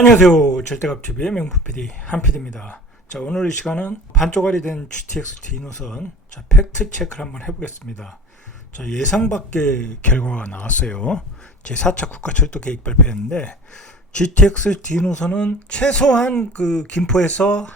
안녕하세요. 절대값TV의 명품 PD 한PD입니다. 자, 오늘 이 시간은 반쪽알이 된 GTX D 노선 팩트 체크를 한번 해보겠습니다. 자, 예상 밖의 결과가 나왔어요. 제4차 국가철도 계획 발표했는데 GTX D 노선은 최소한 그 김포에서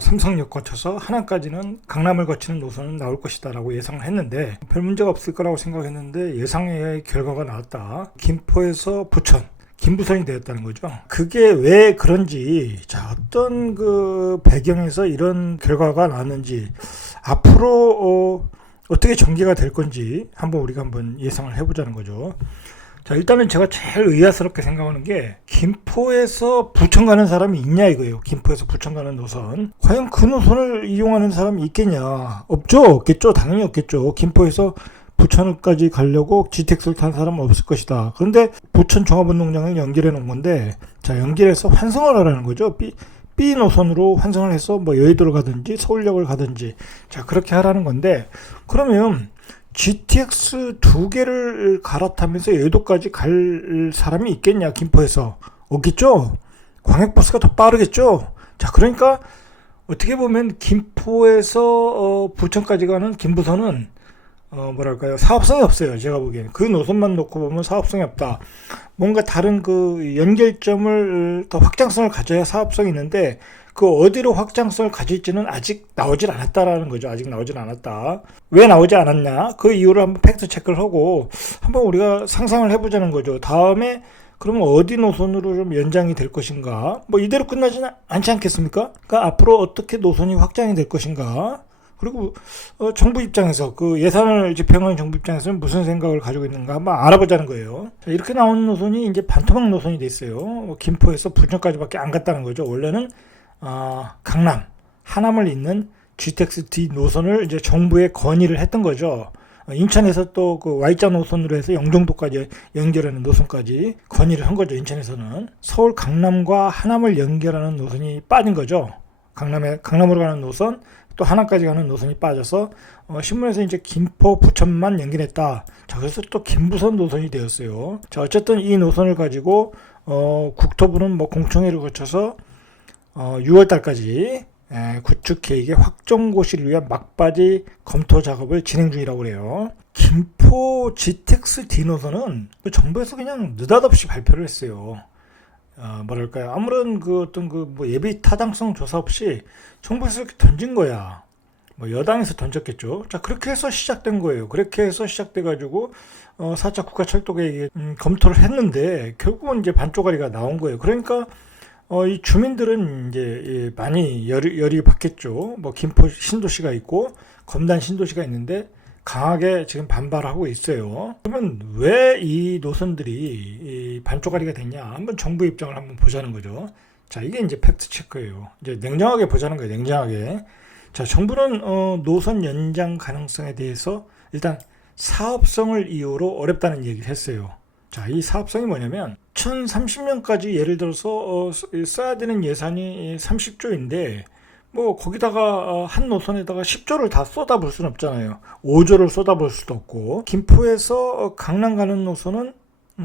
삼성역 거쳐서 하남까지는 강남을 거치는 노선은 나올 것이다 라고 예상을 했는데 별 문제가 없을 거라고 생각했는데 예상의 결과가 나왔다. 김포에서 부천 김부선이 되었다는 거죠. 그게 왜 그런지, 자, 어떤 그 배경에서 이런 결과가 나왔는지, 앞으로 어떻게 전개가 될 건지 우리가 한번 예상을 해보자는 거죠. 자, 일단은 제가 제일 의아스럽게 생각하는 게 김포에서 부천 가는 사람이 있냐 이거예요. 김포에서 부천 가는 노선. 과연 그 노선을 이용하는 사람이 있겠냐? 없죠. 없겠죠. 당연히 없겠죠. 김포에서 부천까지 가려고 GTX를 탄 사람은 없을 것이다. 그런데 부천 종합운동장을 연결해 놓은 건데, 자, 연결해서 환승을 하라는 거죠. B 노선으로 환승을 해서 뭐 여의도를 가든지 서울역을 가든지, 자, 그렇게 하라는 건데, 그러면 GTX 두 개를 갈아타면서 여의도까지 갈 사람이 있겠냐, 김포에서? 없겠죠? 광역버스가 더 빠르겠죠? 자, 그러니까 어떻게 보면 김포에서 부천까지 가는 김부선은 사업성이 없어요. 제가 보기에는. 그 노선만 놓고 보면 사업성이 없다. 뭔가 다른 그 연결점을 더 확장성을 가져야 사업성이 있는데, 그 어디로 확장성을 가질지는 아직 나오질 않았다라는 거죠. 아직 나오질 않았다. 왜 나오지 않았냐? 그 이유를 한번 팩트 체크를 하고, 한번 우리가 상상을 해보자는 거죠. 다음에, 그러면 어디 노선으로 좀 연장이 될 것인가? 뭐 이대로 끝나지는 않지 않겠습니까? 그러니까 앞으로 어떻게 노선이 확장이 될 것인가? 그리고 정부 입장에서 그 예산을 집행하는 정부 입장에서는 무슨 생각을 가지고 있는가 한번 알아보자는 거예요. 자, 이렇게 나오는 노선이 이제 반토막 노선이 돼 있어요. 김포에서 부천까지밖에 안 갔다는 거죠. 원래는 강남, 하남을 잇는 GTX D 노선을 이제 정부에 건의를 했던 거죠. 인천에서 또 그 Y자 노선으로 해서 영종도까지 연결하는 노선까지 건의를 한 거죠. 인천에서는 서울 강남과 하남을 연결하는 노선이 빠진 거죠. 강남으로 가는 노선, 또 하남까지 가는 노선이 빠져서 신문에서 이제 김포 부천만 연결했다. 자, 그래서 또 김부선 노선이 되었어요. 자, 어쨌든 이 노선을 가지고 국토부는 뭐 공청회를 거쳐서 6월 달까지 구축 계획의 확정고시를 위한 막바지 검토 작업을 진행 중이라고 그래요. 김포 GTX D 노선은 정부에서 그냥 느닷없이 발표를 했어요. 아무런 어떤 뭐 예비 타당성 조사 없이 정부에서 이렇게 던진 거야. 뭐 여당에서 던졌겠죠. 자, 그렇게 해서 시작된 거예요. 그렇게 해서 시작돼가지고 4차 국가철도계획 검토를 했는데 결국은 이제 반쪽짜리가 나온 거예요. 그러니까 이 주민들은 이제 많이 열이 받겠죠. 뭐 김포 신도시가 있고 검단 신도시가 있는데 강하게 지금 반발하고 있어요. 그러면 왜 이 노선들이 반쪽짜리가 됐냐? 한번 정부 입장을 한번 보자는 거죠. 자, 이게 이제 팩트 체크예요. 이제 냉정하게 보자는 거예요. 냉정하게. 자, 정부는 노선 연장 가능성에 대해서 일단 사업성을 이유로 어렵다는 얘기를 했어요. 자, 이 사업성이 뭐냐면 2030년까지 예를 들어서 써야 되는 예산이 30조인데 뭐 거기다가 한 노선에다가 10조를 다 쏟아볼 수는 없잖아요. 5조를 쏟아볼 수도 없고, 김포에서 강남 가는 노선은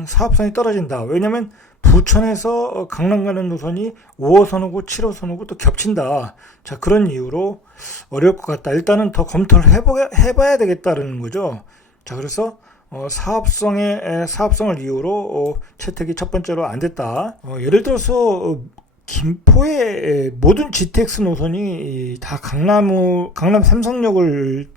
사업성이 떨어진다. 왜냐면 부천에서 강남 가는 노선이 5호선하고 7호선하고 또 겹친다. 자, 그런 이유로 어려울 것 같다. 일단은 더 검토를 해봐야 되겠다는 거죠. 자, 그래서 사업성을 이유로 채택이 첫 번째로 안 됐다. 예를 들어서 김포의 모든 GTX 노선이 다 강남 삼성역을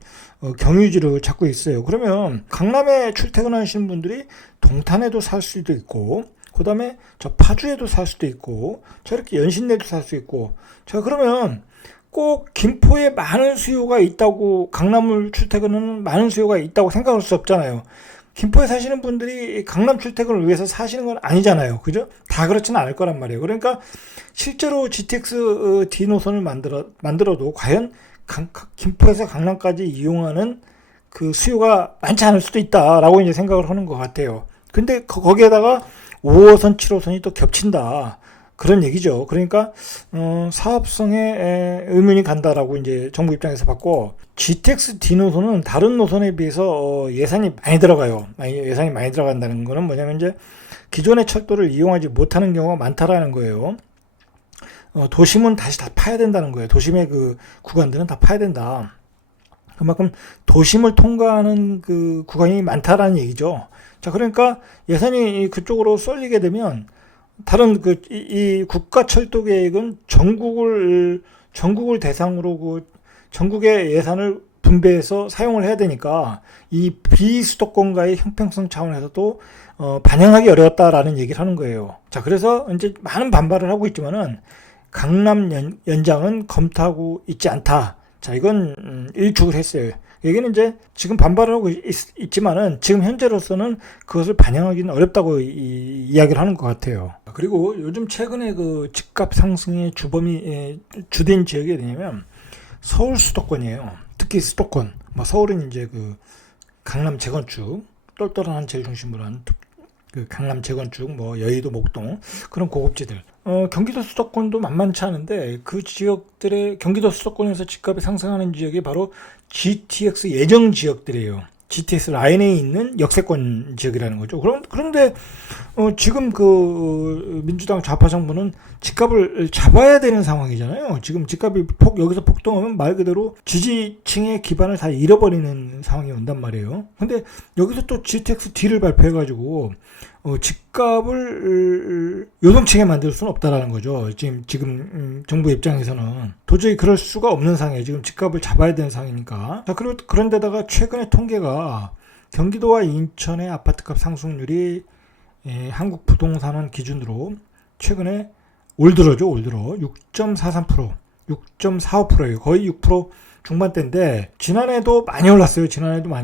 경유지로 잡고 있어요. 그러면 강남에 출퇴근하시는 분들이 동탄에도 살 수도 있고, 그 다음에 저 파주에도 살 수도 있고, 저렇게 연신내도 살 수 있고, 자, 그러면 꼭 김포에 많은 수요가 있다고, 강남을 출퇴근은 많은 수요가 있다고 생각할 수 없잖아요. 김포에 사시는 분들이 강남 출퇴근을 위해서 사시는 건 아니잖아요. 그죠? 다 그렇지는 않을 거란 말이에요. 그러니까 실제로 GTX D 노선을 만들어도 과연 김포에서 강남까지 이용하는 그 수요가 많지 않을 수도 있다라고 이제 생각을 하는 것 같아요. 근데 거기에다가 5호선, 7호선이 또 겹친다. 그런 얘기죠. 그러니까 사업성에 의문이 간다라고 이제 정부 입장에서 봤고, GTX D 노선은 다른 노선에 비해서 예산이 많이 들어가요. 예산이 많이 들어간다는 거는 뭐냐면 이제 기존의 철도를 이용하지 못하는 경우가 많다라는 거예요. 도심은 다시 다 파야 된다는 거예요. 도심의 그 구간들은 다 파야 된다. 그만큼 도심을 통과하는 그 구간이 많다라는 얘기죠. 자, 그러니까 예산이 그쪽으로 쏠리게 되면 다른 이 국가철도 계획은 전국을 대상으로 전국의 예산을 분배해서 사용을 해야 되니까 이 비수도권과의 형평성 차원에서도 반영하기 어려웠다라는 얘기를 하는 거예요. 자, 그래서 이제 많은 반발을 하고 있지만은 강남 연장은 검토하고 있지 않다. 자, 이건 일축을 했어요. 여기는 이제 지금 반발을 하고 있지만은 지금 현재로서는 그것을 반영하기는 어렵다고 이야기를 하는 것 같아요. 그리고 요즘 최근에 그 집값 상승의 주된 지역이 어디냐면 서울 수도권이에요. 특히 수도권. 뭐 서울은 이제 그 강남 재건축, 똘똘한 제일 중심으로 한 그 강남 재건축, 뭐 여의도, 목동 그런 고급지들. 경기도 수도권도 만만치 않은데 그 지역들의 경기도 수도권에서 집값이 상승하는 지역이 바로 GTX 예정 지역들이에요. GTX 라인에 있는 역세권 지역이라는 거죠. 그런데 지금 그 민주당 좌파 정부는 집값을 잡아야 되는 상황이잖아요. 지금 집값이 여기서 폭등하면 말 그대로 지지층의 기반을 다 잃어버리는 상황이 온단 말이에요. 근데 여기서 또 GTX D를 발표해가지고 집값을 요동치게 만들 수는 없다라는 거죠. 지금 정부 입장에서는 도저히 그럴 수가 없는 상황이에요. 지금 집값을 잡아야 되는 상황이니까. 자, 그리고 그런데다가 최근의 통계가 경기도와 인천의 아파트값 상승률이 한국 부동산원 기준으로 최근에 올 들어 6.43%, 6.45%예요. 거의 6% 중반대인데 지난해도 많이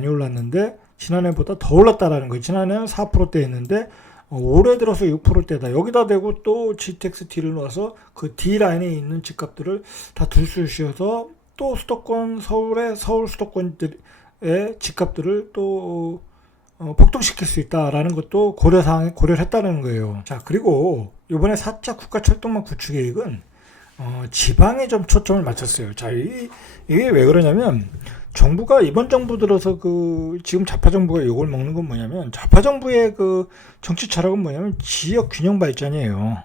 올랐는데 지난해보다 더 올랐다라는 거예요. 지난해는 4%대였는데 올해 들어서 6%대다. 여기다 대고 또 GTX D를 넣어서 그 D 라인에 있는 집값들을 다 들쑤셔서 또 서울 수도권들의 집값들을 또 폭등시킬 수 있다라는 것도 고려를 했다는 거예요. 자, 그리고 이번에 4차 국가철도망 구축 계획은 지방에 좀 초점을 맞췄어요. 자, 이게 왜 그러냐면 정부가 이번 정부 들어서 지금 좌파 정부가 욕을 먹는 건 뭐냐면 좌파 정부의 그 정치 철학은 뭐냐면 지역 균형 발전이에요.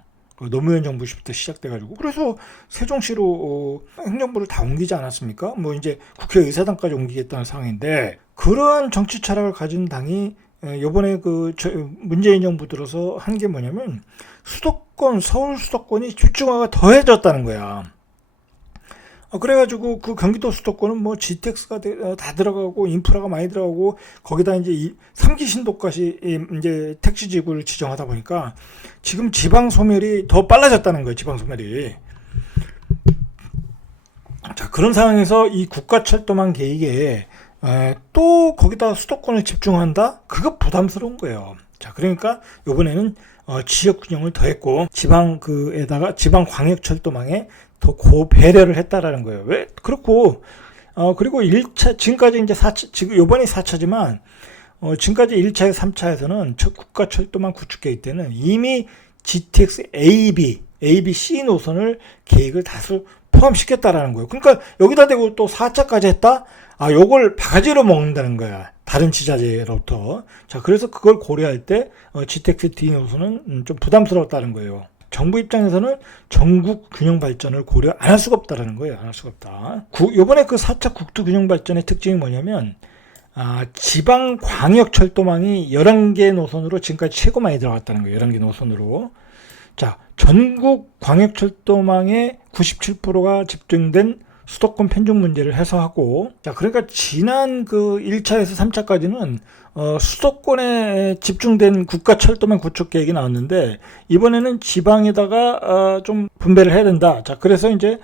노무현 정부 시부터 시작돼가지고 그래서 세종시로 행정부를 다 옮기지 않았습니까? 뭐 이제 국회의사당까지 옮기겠다는 상황인데 그러한 정치 철학을 가진 당이 이번에 문재인 정부 들어서 한 게 뭐냐면 서울 수도권이 집중화가 더해졌다는 거야. 그래가지고 그 경기도 수도권은 뭐 GTX가 다 들어가고 인프라가 많이 들어가고 거기다 이제 3기 신도까지 이제 택지지구를 지정하다 보니까 지금 지방 소멸이 더 빨라졌다는 거예요. 지방 소멸이. 자, 그런 상황에서 이 국가철도망 계획에 또 거기다 수도권을 집중한다? 그거 부담스러운 거예요. 자, 그러니까 이번에는 지역 균형을 더했고 지방에다가 지방 광역철도망에 더 고배려를 했다라는 거예요. 왜? 그렇고, 그리고 1차, 지금까지 이제 4차, 지금 요번이 4차지만, 지금까지 1차에서 3차에서는 국가철도망 구축 계획 때는 이미 GTX A, B, C 노선을 계획을 다수 포함시켰다라는 거예요. 그러니까 여기다 대고 또 4차까지 했다? 요걸 바가지로 먹는다는 거야. 다른 지자체로부터. 자, 그래서 그걸 고려할 때, GTX D 노선은 좀 부담스러웠다는 거예요. 정부 입장에서는 전국 균형 발전을 고려 안 할 수가 없다라는 거예요. 안 할 수가 없다. 요번에 그 4차 국토 균형 발전의 특징이 뭐냐면, 지방 광역 철도망이 11개 노선으로 지금까지 최고 많이 들어갔다는 거예요. 11개 노선으로. 자, 전국 광역 철도망의 97%가 집중된 수도권 편중 문제를 해소하고, 자, 그러니까 지난 그 1차에서 3차까지는 수도권에 집중된 국가철도망 구축 계획이 나왔는데 이번에는 지방에다가 좀 분배를 해야 된다. 자, 그래서 이제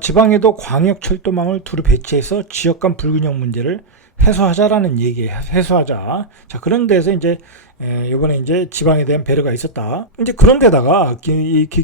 지방에도 광역철도망을 두루 배치해서 지역 간 불균형 문제를 해소하자라는 얘기예요. 해소하자. 자, 그런 데서 이제 이번에 이제 지방에 대한 배려가 있었다. 이제 그런 데다가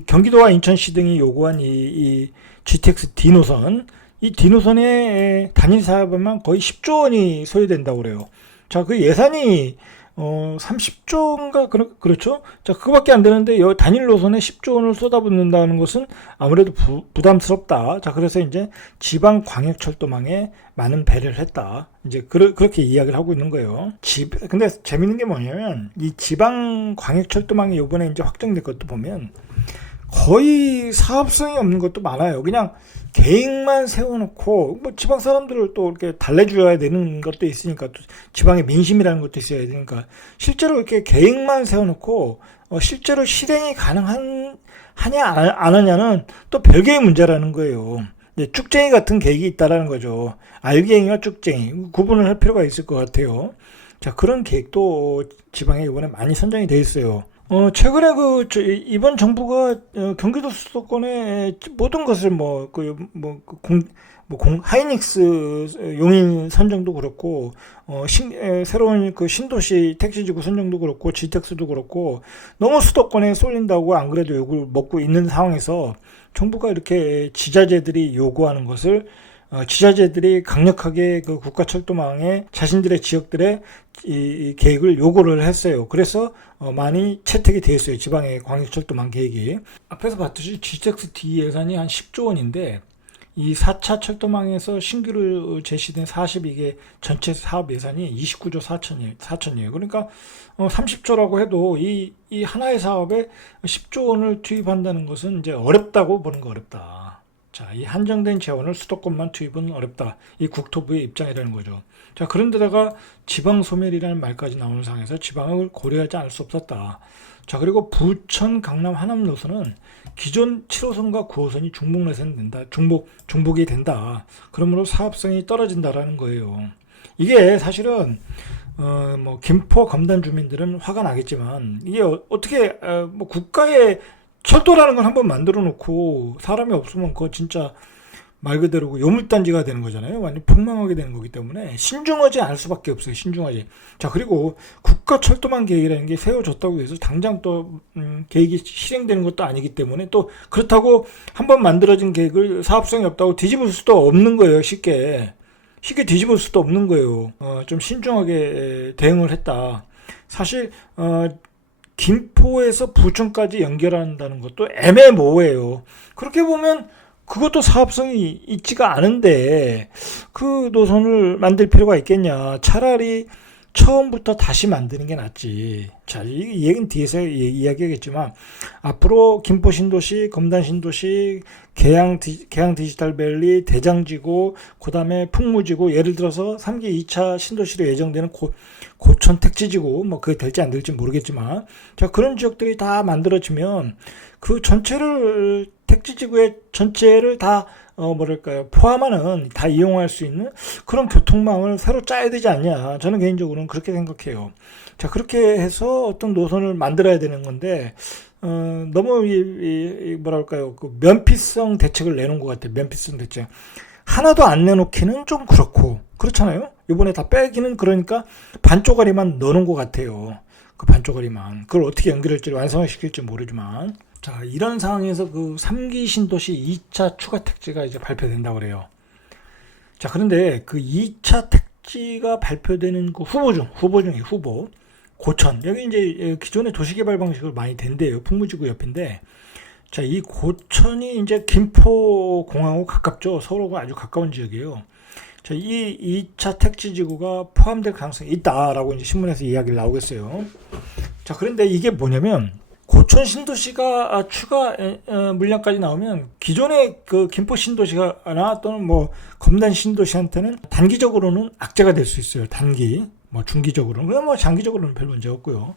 경기도와 인천시 등이 요구한 이 GTX D 노선, 이 D 노선의 단일 사업에만 거의 10조 원이 소요된다고 그래요. 자, 그 예산이 30조인가 그렇죠? 자, 그거밖에 안 되는데 단일 노선에 10조 원을 쏟아붓는다는 것은 아무래도 부담스럽다. 자, 그래서 이제 지방 광역철도망에 많은 배려를 했다. 이제 그렇게 이야기를 하고 있는 거예요. 근데 재밌는 게 뭐냐면 이 지방 광역철도망이 이번에 이제 확정된 것도 보면 거의 사업성이 없는 것도 많아요. 그냥 계획만 세워놓고 뭐 지방 사람들을 또 이렇게 달래줘야 되는 것도 있으니까 또 지방의 민심이라는 것도 있어야 되니까 실제로 이렇게 계획만 세워놓고 실제로 실행이 가능한 하냐 안 하냐는 또 별개의 문제라는 거예요. 이제 쭉쟁이 같은 계획이 있다라는 거죠. 알갱이와 쭉쟁이 구분을 할 필요가 있을 것 같아요. 자, 그런 계획도 지방에 이번에 많이 선정이 돼 있어요. 최근에 이번 정부가 경기도 수도권의 모든 것을 하이닉스 용인 선정도 그렇고, 새로운 그 신도시 택시지구 선정도 그렇고, GTX도 그렇고, 너무 수도권에 쏠린다고 안 그래도 욕을 먹고 있는 상황에서 정부가 이렇게 지자체들이 요구하는 것을 지자체들이 강력하게 그 국가철도망에 자신들의 지역들의 이 계획을 요구를 했어요. 그래서 많이 채택이 되어 있어요. 지방의 광역철도망 계획이. 앞에서 봤듯이 GTX-D 예산이 한 10조 원인데 이 4차 철도망에서 신규로 제시된 42개 전체 사업 예산이 29조 4천이에요. 그러니까 30조라고 해도 이 하나의 사업에 10조 원을 투입한다는 것은 이제 어렵다고 보는 거 어렵다. 자, 이 한정된 재원을 수도권만 투입은 어렵다. 이 국토부의 입장이라는 거죠. 자, 그런데다가 지방 소멸이라는 말까지 나오는 상황에서 지방을 고려하지 않을 수 없었다. 자, 그리고 부천, 강남, 하남 노선은 기존 7호선과 9호선이 중복 된다. 중복이 된다. 그러므로 사업성이 떨어진다라는 거예요. 이게 사실은 김포 검단 주민들은 화가 나겠지만 이게 어떻게 국가의 철도라는 걸 한번 만들어 놓고 사람이 없으면 그거 진짜 말 그대로 요물단지가 되는 거잖아요. 완전 폭망하게 되는 거기 때문에 신중하지 않을 수밖에 없어요. 신중하지. 자, 그리고 국가 철도망 계획이라는 게 세워졌다고 해서 당장 또 계획이 실행되는 것도 아니기 때문에 또 그렇다고 한번 만들어진 계획을 사업성이 없다고 뒤집을 수도 없는 거예요. 쉽게 뒤집을 수도 없는 거예요. 좀 신중하게 대응을 했다. 사실 김포에서 부천까지 연결한다는 것도 애매모호해요. 그렇게 보면 그것도 사업성이 있지가 않은데 그 노선을 만들 필요가 있겠냐. 차라리 처음부터 다시 만드는 게 낫지. 자, 이 얘기는 뒤에서 이야기하겠지만 앞으로 김포 신도시, 검단 신도시, 계양 디지털밸리, 대장지구, 그 다음에 풍무지구, 예를 들어서 3기 2차 신도시로 예정되는 고천 택지지구, 그게 될지 안 될지 모르겠지만, 자, 그런 지역들이 다 만들어지면 그 전체를 택지지구의 전체를 다 포함하는 다 이용할 수 있는 그런 교통망을 새로 짜야 되지 않냐. 저는 개인적으로는 그렇게 생각해요. 자, 그렇게 해서 어떤 노선을 만들어야 되는 건데 너무 그 면피성 대책을 내놓은 것 같아요. 면피성 대책 하나도 안 내놓기는 좀 그렇잖아요. 이번에 다 빼기는 그러니까 반쪽짜리만 넣어놓은 것 같아요. 그 반쪽짜리만 그걸 어떻게 연결할지 완성을 시킬지 모르지만, 자, 이런 상황에서 그 3기 신도시 2차 추가 택지가 이제 발표된다고 그래요. 자, 그런데 그 2차 택지가 발표되는 그 후보 중에 고천. 여기 이제 기존의 도시개발 방식을 많이 된대요. 풍무지구 옆인데, 자, 이 고천이 이제 김포공항하고 가깝죠. 서울하고 아주 가까운 지역이에요. 자, 이 2차 택지지구가 포함될 가능성이 있다라고 이제 신문에서 이야기를 나오겠어요. 자, 그런데 이게 뭐냐면, 고천 신도시가 추가 물량까지 나오면 기존의 그 김포 신도시나 또는 검단 신도시한테는 단기적으로는 악재가 될 수 있어요. 단기, 중기적으로는. 그럼 장기적으로는 별 문제 없고요.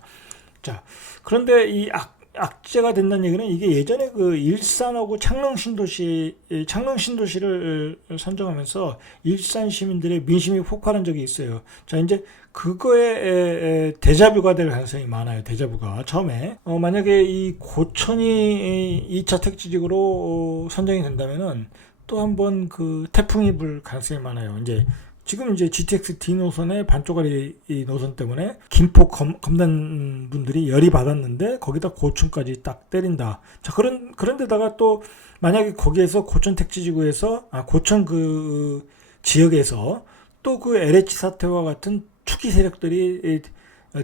자, 그런데 이 악재가 된다는 얘기는 이게 예전에 그 일산하고 창릉 신도시를 선정하면서 일산 시민들의 민심이 폭발한 적이 있어요. 자, 이제 그거에 데자뷰가 될 가능성이 많아요. 데자뷰가 처음에 만약에 이 고천이 2차 택지지구로 선정이 된다면은 또 한번 그 태풍이 불 가능성이 많아요. 지금 GTX-D 노선의 반쪽짜리 이 노선 때문에 김포 검단 분들이 열이 받았는데 거기다 고천까지 딱 때린다. 자, 그런데다가 또 만약에 거기에서 고천 택지지구에서 고천 그 지역에서 또 그 LH 사태와 같은 투기 세력들이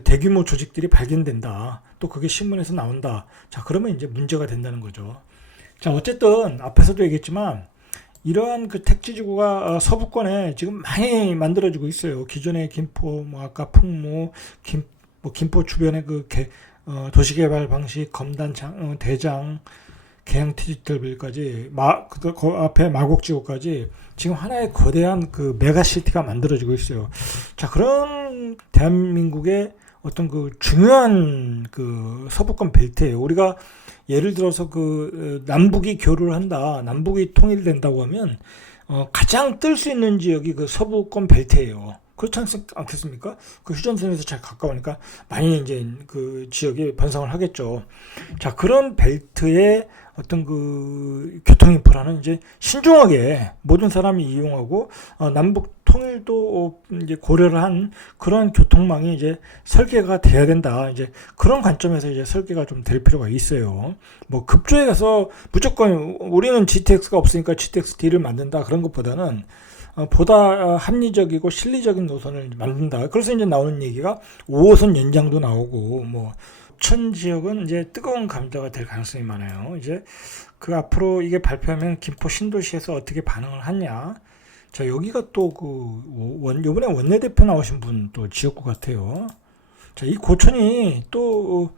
대규모 조직들이 발견된다. 또 그게 신문에서 나온다. 자, 그러면 이제 문제가 된다는 거죠. 자, 어쨌든 앞에서도 얘기했지만 이러한 그 택지지구가 서부권에 지금 많이 만들어지고 있어요. 기존의 김포, 아까 풍무, 김포 주변의 그 도시개발 방식, 검단, 대장, 계양 디지털빌까지 그 앞에 마곡지구까지 지금 하나의 거대한 그 메가시티가 만들어지고 있어요. 자, 그런 대한민국의 어떤 그 중요한 그 서부권 벨트예요. 우리가 예를 들어서 그 남북이 교류를 한다, 남북이 통일된다고 하면 가장 뜰 수 있는 지역이 그 서부권 벨트예요. 그렇지 않겠습니까? 그 휴전선에서 잘 가까우니까 많이 이제 그 지역에 번성을 하겠죠. 자, 그런 벨트의 어떤 그 교통 인프라는 이제 신중하게 모든 사람이 이용하고 남북 통일도 이제 고려를 한 그런 교통망이 이제 설계가 돼야 된다. 이제 그런 관점에서 이제 설계가 좀 될 필요가 있어요. 뭐 급조해 가서 무조건 우리는 GTX가 없으니까 GTX-D를 만든다 그런 것보다는 보다 합리적이고 실리적인 노선을 만든다. 그래서 이제 나오는 얘기가 5호선 연장도 나오고 뭐 천 지역은 이제 뜨거운 감자가 될 가능성이 많아요. 이제 그 앞으로 이게 발표하면 김포 신도시에서 어떻게 반응을 하냐. 자, 여기가 또 그 요번에 원내대표 나오신 분 또 지역구 같아요. 자, 이 고천이 또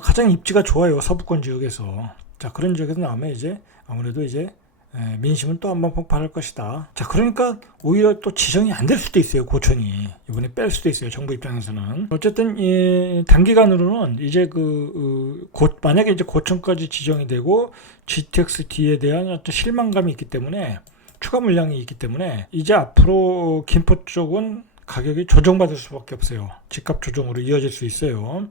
가장 입지가 좋아요. 서부권 지역에서. 자, 그런 지역에서 나오면 이제 아무래도 이제 민심은 또 한번 폭발할 것이다. 자, 그러니까 오히려 또 지정이 안 될 수도 있어요. 고천이 이번에 뺄 수도 있어요. 정부 입장에서는. 어쨌든 단기간으로는 이제 만약에 이제 고천까지 지정이 되고 GTX-D에 대한 어떤 실망감이 있기 때문에 추가 물량이 있기 때문에 이제 앞으로 김포 쪽은 가격이 조정받을 수밖에 없어요. 집값 조정으로 이어질 수 있어요.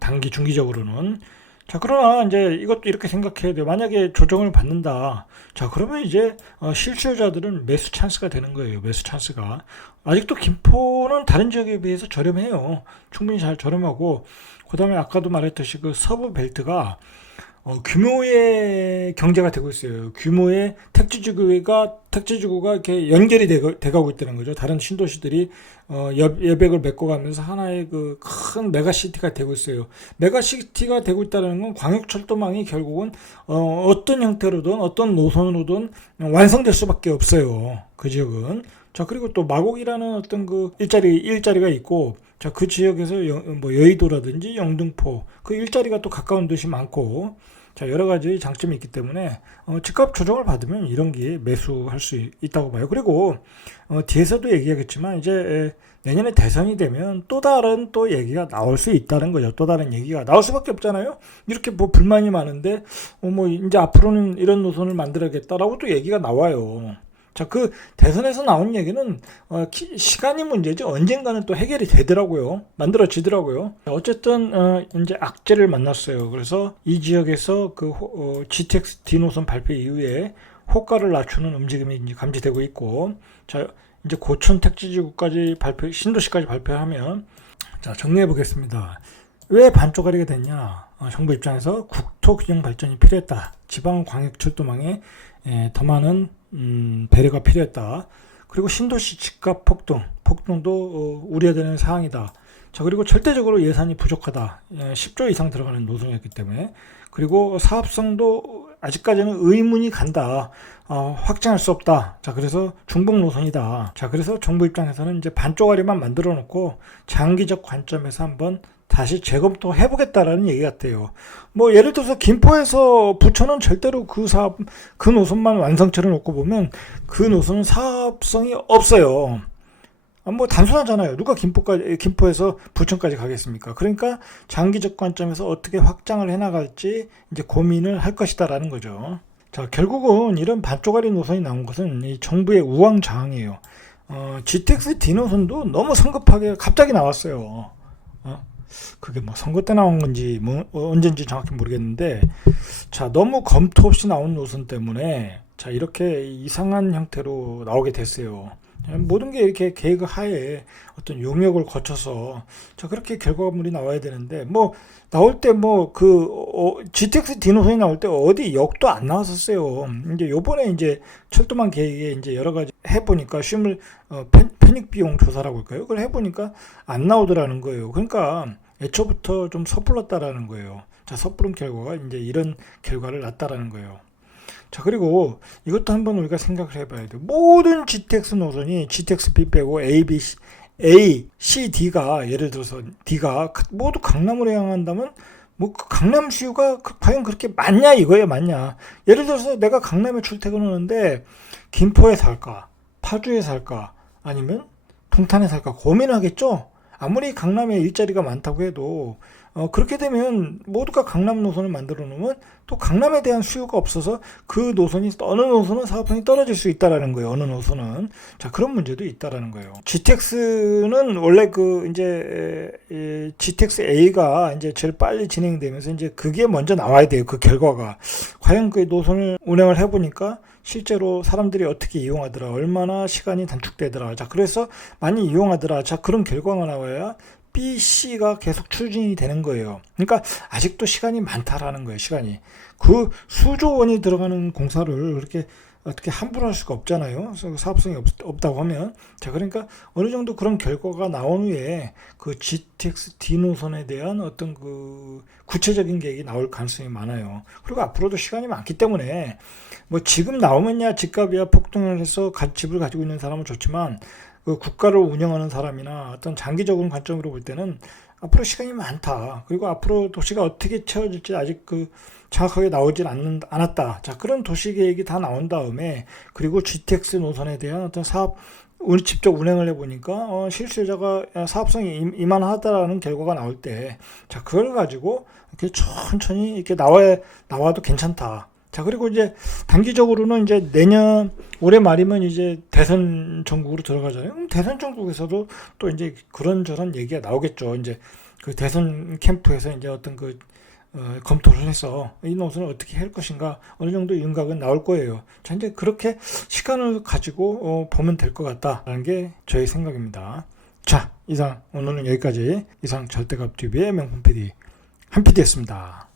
단기 중기적으로는. 자, 그러나 이제 이것도 이렇게 생각해야 돼요. 만약에 조정을 받는다. 자, 그러면 이제 실수요자들은 매수 찬스가 되는 거예요. 매수 찬스가. 아직도 김포는 다른 지역에 비해서 저렴해요. 충분히 잘 저렴하고, 그 다음에 아까도 말했듯이 그 서부 벨트가 규모의 경제가 되고 있어요. 규모의 택지지구가 이렇게 연결이 돼가고 있다는 거죠. 다른 신도시들이 여백을 메꿔가면서 하나의 그 큰 메가시티가 되고 있어요. 메가시티가 되고 있다는 건 광역철도망이 결국은 어떤 형태로든 어떤 노선으로든 완성될 수밖에 없어요. 그 지역은. 자, 그리고 또 마곡이라는 어떤 그 일자리가 있고, 자, 그 지역에서 뭐 여의도라든지 영등포 그 일자리가 또 가까운 도시 많고, 자, 여러 가지 장점이 있기 때문에 집값 조정을 받으면 이런 게 매수할 수 있다고 봐요. 그리고 뒤에서도 얘기하겠지만 이제 내년에 대선이 되면 또 다른 또 얘기가 나올 수 있다는 거죠. 또 다른 얘기가 나올 수밖에 없잖아요. 이렇게 뭐 불만이 많은데 뭐 이제 앞으로는 이런 노선을 만들어야겠다라고 또 얘기가 나와요. 자, 그 대선에서 나온 얘기는 시간이 문제죠. 언젠가는 또 해결이 되더라고요. 만들어지더라고요. 어쨌든 이제 악재를 만났어요. 그래서 이 지역에서 그 GTX-D 노선 발표 이후에 호가를 낮추는 움직임이 이제 감지되고 있고, 자, 이제 고천 택지지구까지 신도시까지 발표하면, 자, 정리해 보겠습니다. 왜 반쪽짜리가 됐냐? 정부 입장에서 국토 균형 발전이 필요했다. 지방 광역철도망에 더 많은 배려가 필요했다. 그리고 신도시 집값 폭등도 우려야 되는 사항이다. 자, 그리고 절대적으로 예산이 부족하다. 10조 이상 들어가는 노선이었기 때문에. 그리고 사업성도 아직까지는 의문이 간다. 확장할 수 없다. 자, 그래서 중복 노선이다. 자, 그래서 정부 입장에서는 이제 반쪽짜리만 만들어 놓고 장기적 관점에서 한번 다시 재검토 해보겠다라는 얘기 같아요. 뭐 예를 들어서 김포에서 부천은 절대로 그 노선만 완성체를 놓고 보면 그 노선은 사업성이 없어요. 뭐 단순하잖아요. 누가 김포에서 부천까지 가겠습니까? 그러니까 장기적 관점에서 어떻게 확장을 해나갈지 이제 고민을 할 것이다라는 거죠. 자, 결국은 이런 반쪽짜리 노선이 나온 것은 이 정부의 우왕좌왕이에요. GTX-D 노선도 너무 성급하게 갑자기 나왔어요. 그게 뭐 선거 때 나온 건지 뭐 언젠지 정확히 모르겠는데, 자, 너무 검토 없이 나온 노선 때문에 자, 이렇게 이상한 형태로 나오게 됐어요. 모든 게 이렇게 계획 하에 어떤 용역을 거쳐서 자, 그렇게 결과물이 나와야 되는데, 뭐 나올 때 뭐 GTX-D 노선이 나올 때 어디 역도 안 나왔었어요. 이제 요번에 이제 철도망 계획에 이제 여러 가지 해보니까 패닉 비용 조사라고 할까요? 그걸 해보니까 안 나오더라는 거예요. 그러니까 애초부터 좀 섣불렀다라는 거예요. 자, 섣부른 결과가 이제 이런 결과를 낳았다라는 거예요. 자, 그리고 이것도 한번 우리가 생각을 해봐야 돼요. 모든 GTX 노선이 GTX-B 빼고 A, C, D가 예를 들어서 D가 모두 강남으로 향한다면 그 강남 수요가 과연 그렇게 많냐 이거예요, 많냐. 예를 들어서 내가 강남에 출퇴근하는데 김포에 살까, 파주에 살까, 아니면 동탄에 살까 고민하겠죠. 아무리 강남에 일자리가 많다고 해도 그렇게 되면 모두가 강남 노선을 만들어 놓으면 또 강남에 대한 수요가 없어서 그 노선이 어느 노선은 사업성이 떨어질 수 있다라는 거예요. 어느 노선은. 자, 그런 문제도 있다라는 거예요. GTX는 원래 이제 GTX A가 이제 제일 빨리 진행되면서 이제 그게 먼저 나와야 돼요. 그 결과가. 과연 그 노선을 운행을 해보니까 실제로 사람들이 어떻게 이용하더라, 얼마나 시간이 단축되더라. 자, 그래서 많이 이용하더라. 자, 그런 결과가 나와야 B, C가 계속 추진이 되는 거예요. 그러니까 아직도 시간이 많다라는 거예요. 시간이. 그 수조 원이 들어가는 공사를 그렇게 어떻게 함부로 할 수가 없잖아요. 사업성이 없다고 하면. 자, 그러니까 어느 정도 그런 결과가 나온 후에 그 GTX D 노선에 대한 어떤 그 구체적인 계획이 나올 가능성이 많아요. 그리고 앞으로도 시간이 많기 때문에 뭐 지금 나오면야 집값이야 폭등을 해서 집을 가지고 있는 사람은 좋지만 그 국가를 운영하는 사람이나 어떤 장기적인 관점으로 볼 때는 앞으로 시간이 많다. 그리고 앞으로 도시가 어떻게 채워질지 아직 정확하게 나오질 않았다. 자, 그런 도시 계획이 다 나온 다음에 그리고 GTX 노선에 대한 어떤 사업 직접 운행을 해보니까 실수요자가 사업성이 이만하다라는 결과가 나올 때, 자, 그걸 가지고 이렇게 천천히 이렇게 나와도 괜찮다. 자, 그리고 이제 단기적으로는 이제 올해 말이면 이제 대선 전국으로 들어가잖아요. 대선 전국에서도 또 이제 그런저런 얘기가 나오겠죠. 이제 그 대선 캠프에서 이제 어떤 검토를 해서 이 노선을 어떻게 할 것인가 어느 정도 윤곽은 나올 거예요. 자, 이제 그렇게 시간을 가지고 보면 될 것 같다라는 게 저의 생각입니다. 자, 오늘은 여기까지. 이상 절대값TV의 명품 PD 한 PD였습니다.